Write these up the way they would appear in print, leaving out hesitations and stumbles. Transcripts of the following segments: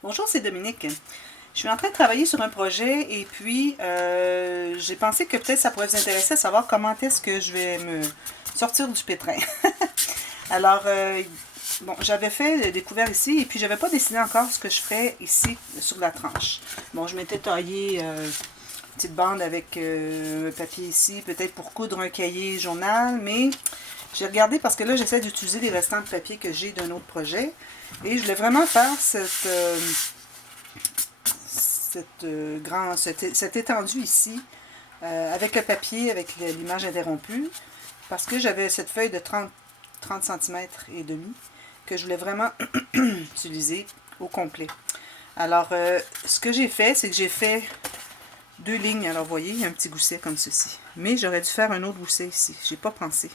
Bonjour, c'est Dominique. Je suis en train de travailler sur un projet et puis j'ai pensé que peut-être ça pourrait vous intéresser à savoir comment est-ce que je vais me sortir du pétrin. Alors, bon, j'avais fait des couverts ici et puis j'avais pas décidé encore ce que je ferais ici sur la tranche. Bon, je m'étais taillé une petite bande avec un papier ici, peut-être pour coudre un cahier journal, mais j'ai regardé parce que là, j'essaie d'utiliser les restants de papier que j'ai d'un autre projet. Et je voulais vraiment faire cette étendue ici, avec le papier, avec l'image interrompue, parce que j'avais cette feuille de 30 cm et demi que je voulais vraiment utiliser au complet. Alors, ce que j'ai fait, c'est que j'ai fait deux lignes. Alors, vous voyez, il y a un petit gousset comme ceci. Mais j'aurais dû faire un autre gousset ici. J'ai pas pensé.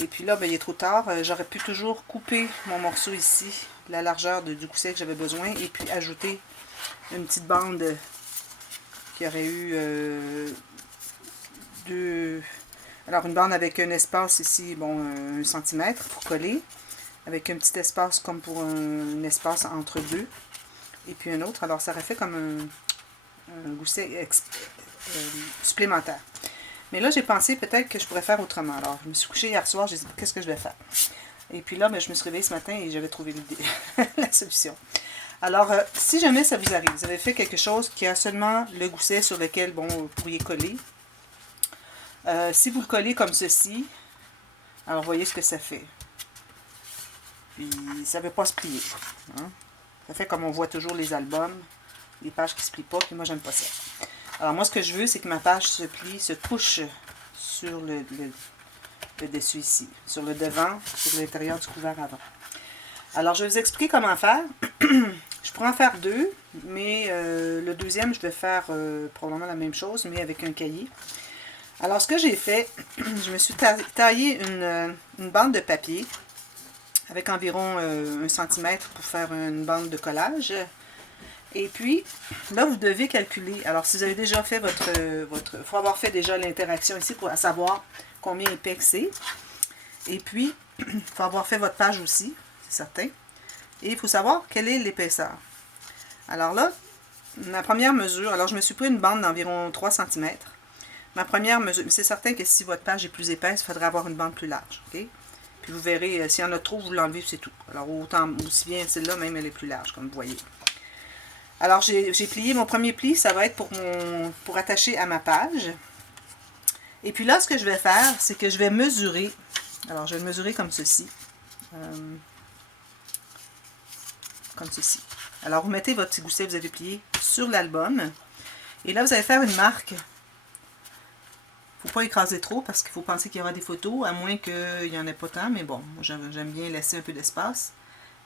Et puis là, ben, il est trop tard. J'aurais pu toujours couper mon morceau ici, la largeur du gousset que j'avais besoin, et puis ajouter une petite bande qui aurait eu deux... Alors, une bande avec un espace ici, bon, 1 cm pour coller, avec un petit espace comme pour un espace entre deux, et puis un autre. Alors, ça aurait fait comme un gousset supplémentaire. Mais là, j'ai pensé peut-être que je pourrais faire autrement. Alors, je me suis couchée hier soir, j'ai dit, qu'est-ce que je vais faire? Et puis là, ben, je me suis réveillée ce matin et j'avais trouvé l'idée, la solution. Alors, si jamais ça vous arrive, vous avez fait quelque chose qui a seulement le gousset sur lequel, bon, vous pourriez coller. Si vous le collez comme ceci, alors voyez ce que ça fait. Puis, ça ne veut pas se plier. Hein? Ça fait comme on voit toujours les albums, les pages qui ne se plient pas, puis moi, j'aime pas ça. Alors, moi, ce que je veux, c'est que ma page se plie, se couche sur le dessus ici, sur le devant, sur l'intérieur du couvert avant. Alors, je vais vous expliquer comment faire. Je pourrais en faire deux, mais le deuxième, je vais faire probablement la même chose, mais avec un cahier. Alors, ce que j'ai fait, je me suis taillé une bande de papier avec environ 1 cm pour faire une bande de collage. Et puis, là, vous devez calculer. Alors, si vous avez déjà fait il faut avoir fait déjà l'interaction ici pour savoir combien épais c'est. Et puis, il faut avoir fait votre page aussi, c'est certain. Et il faut savoir quelle est l'épaisseur. Alors là, ma première mesure, alors je me suis pris une bande d'environ 3 cm. Ma première mesure, c'est certain que si votre page est plus épaisse, il faudrait avoir une bande plus large. Okay? Puis vous verrez, s'il y en a trop, vous l'enlevez, c'est tout. Alors autant aussi bien celle-là, même elle est plus large, comme vous voyez. Alors j'ai plié, mon premier pli, ça va être pour attacher à ma page. Et puis là, ce que je vais faire, c'est que je vais mesurer. Alors je vais le mesurer comme ceci. Comme ceci. Alors vous mettez votre petit gousset que vous avez plié sur l'album. Et là, vous allez faire une marque. Il ne faut pas écraser trop parce qu'il faut penser qu'il y aura des photos, à moins qu'il n'y en ait pas tant. Mais bon, j'aime bien laisser un peu d'espace.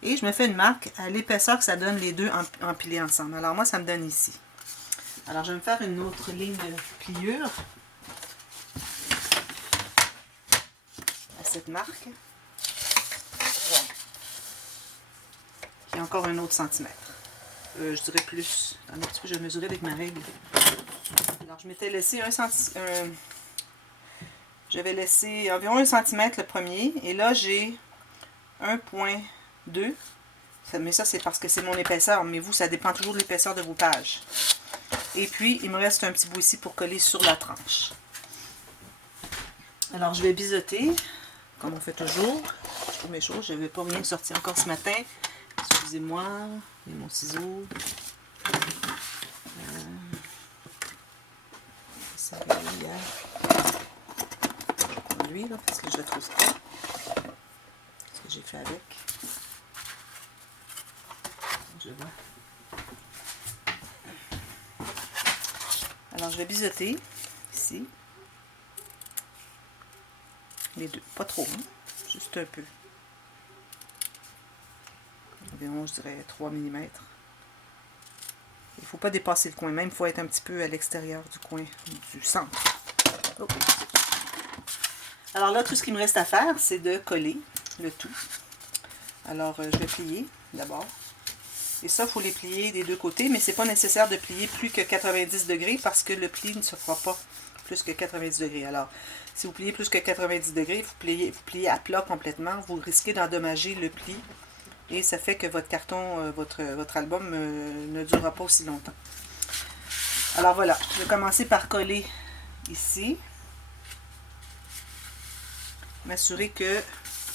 Et je me fais une marque à l'épaisseur que ça donne les deux empilés ensemble. Alors moi, ça me donne ici. Alors je vais me faire une autre ligne de pliure à cette marque. Qui est encore un autre centimètre. Je dirais plus. Un petit peu, je vais mesurer avec ma règle. Alors je m'étais laissé j'avais laissé environ 1 cm le premier. Et là, j'ai 1,2. Mais ça, c'est parce que c'est mon épaisseur. Mais vous, ça dépend toujours de l'épaisseur de vos pages. Et puis, il me reste un petit bout ici pour coller sur la tranche. Alors, je vais biseauter, comme on fait toujours. Je trouve mes choses. Je n'avais pas rien sorti encore ce matin. Excusez-moi. Et mon ciseau. Ça va hier. Je prends lui, là, parce que je ne le trouve pas. Ce que j'ai fait avec. Je vois. Alors, je vais biseauter ici. Les deux. Pas trop, hein? Juste un peu. Environ, je dirais, 3 mm. Il ne faut pas dépasser le coin. Même, il faut être un petit peu à l'extérieur du coin, du centre. Oh. Alors là, tout ce qu'il me reste à faire, c'est de coller le tout. Alors, je vais plier d'abord. Et ça, il faut les plier des deux côtés, mais c'est pas nécessaire de plier plus que 90 degrés parce que le pli ne se fera pas plus que 90 degrés. Alors, si vous pliez plus que 90 degrés, vous pliez à plat complètement, vous risquez d'endommager le pli et ça fait que votre carton, votre album ne durera pas aussi longtemps. Alors voilà, je vais commencer par coller ici. M'assurer que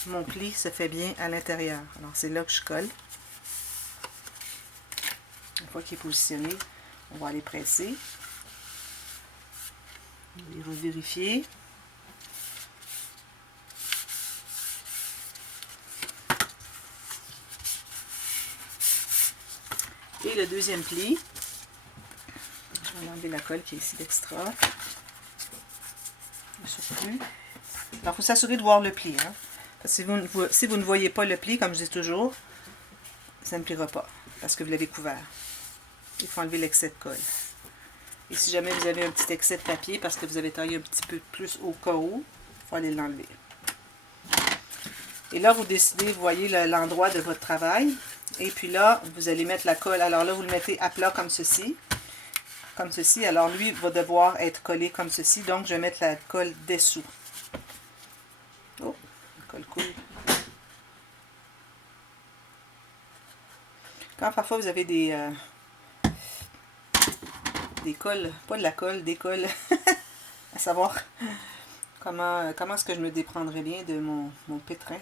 mon pli se fait bien à l'intérieur. Alors c'est là que je colle. Une fois qu'il est positionné, on va aller presser. On va les revérifier. Et le deuxième pli, je vais enlever la colle qui est ici d'extra. Le surplus. Alors, il faut s'assurer de voir le pli. Hein? Parce que si vous ne voyez pas le pli, comme je dis toujours, ça ne pliera pas. Parce que vous l'avez couvert. Il faut enlever l'excès de colle. Et si jamais vous avez un petit excès de papier, parce que vous avez taillé un petit peu plus au cas où, il faut aller l'enlever. Et là, vous décidez, vous voyez l'endroit de votre travail. Et puis là, vous allez mettre la colle. Alors là, vous le mettez à plat comme ceci. Comme ceci. Alors lui va devoir être collé comme ceci. Donc, je vais mettre la colle dessous. Oh, la colle coule. Quand parfois vous avez des colles, pas de la colle, des colles, à savoir comment est-ce que je me déprendrais bien de mon pétrin.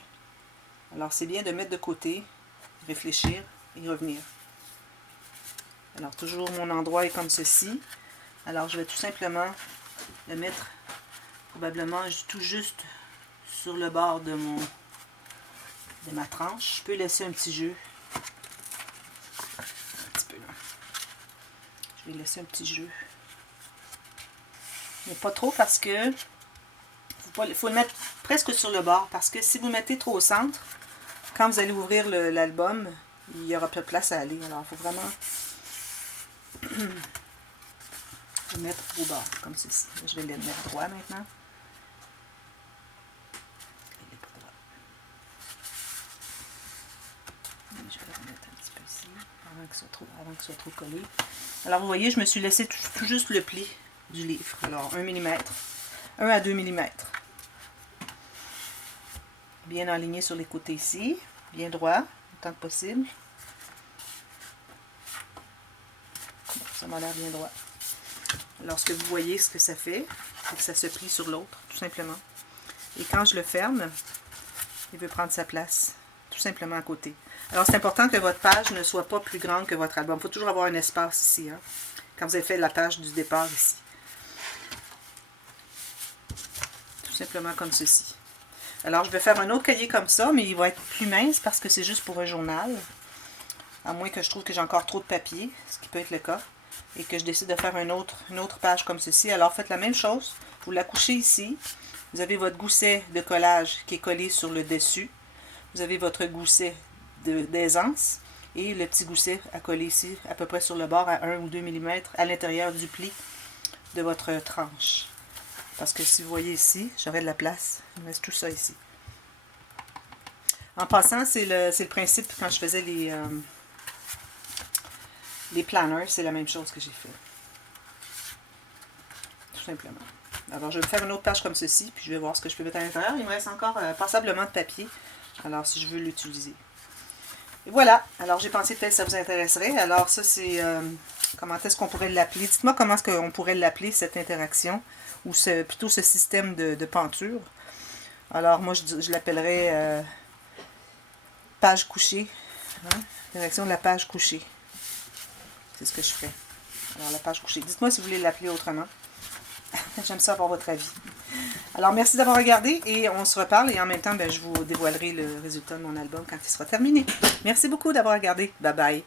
Alors, c'est bien de mettre de côté, réfléchir et revenir. Alors, toujours mon endroit est comme ceci. Alors, je vais tout simplement le mettre probablement tout juste sur le bord de ma tranche. Je peux laisser un petit jeu. Un petit peu là. Je vais laisser un petit jeu. Mais pas trop parce que il faut le mettre presque sur le bord. Parce que si vous mettez trop au centre, quand vous allez ouvrir l'album, il n'y aura pas de place à aller. Alors, il faut vraiment le mettre au bord, comme ceci. Je vais le mettre droit maintenant. Il n'est pas droit. Je vais le remettre un petit peu ici, avant que ce soit trop collé. Alors, vous voyez, je me suis laissé tout juste le pli du livre. Alors, 1 mm. 1 à 2 mm. Bien aligné sur les côtés ici. Bien droit, autant que possible. Ça m'a l'air bien droit. Lorsque vous voyez ce que ça fait, c'est que ça se plie sur l'autre, tout simplement. Et quand je le ferme, il veut prendre sa place, tout simplement à côté. Alors, c'est important que votre page ne soit pas plus grande que votre album. Il faut toujours avoir un espace ici, hein, quand vous avez fait la page du départ ici. Tout simplement comme ceci. Alors, je vais faire un autre cahier comme ça, mais il va être plus mince parce que c'est juste pour un journal. À moins que je trouve que j'ai encore trop de papier, ce qui peut être le cas. Et que je décide de faire une autre page comme ceci. Alors, faites la même chose. Vous la couchez ici. Vous avez votre gousset de collage qui est collé sur le dessus. Vous avez votre gousset d'aisance. Et le petit gousset à coller ici, à peu près sur le bord, à 1 ou 2 mm, à l'intérieur du pli de votre tranche. Parce que si vous voyez ici, j'aurai de la place. Il me reste tout ça ici. En passant, c'est le principe quand je faisais les planners, c'est la même chose que j'ai fait. Tout simplement. Alors, je vais faire une autre page comme ceci, puis je vais voir ce que je peux mettre à l'intérieur. Il me reste encore passablement de papier, alors si je veux l'utiliser. Et voilà. Alors, j'ai pensé peut-être que ça vous intéresserait. Alors, ça, c'est comment est-ce qu'on pourrait l'appeler. Dites-moi comment est-ce qu'on pourrait l'appeler, cette interaction, ou plutôt ce système de penture. Alors, moi, je l'appellerais page couchée. Hein? Interaction de la page couchée. C'est ce que je fais. Alors, la page couchée. Dites-moi si vous voulez l'appeler autrement. J'aime ça avoir votre avis. Alors, merci d'avoir regardé et on se reparle. Et en même temps, je vous dévoilerai le résultat de mon album quand il sera terminé. Merci beaucoup d'avoir regardé. Bye bye.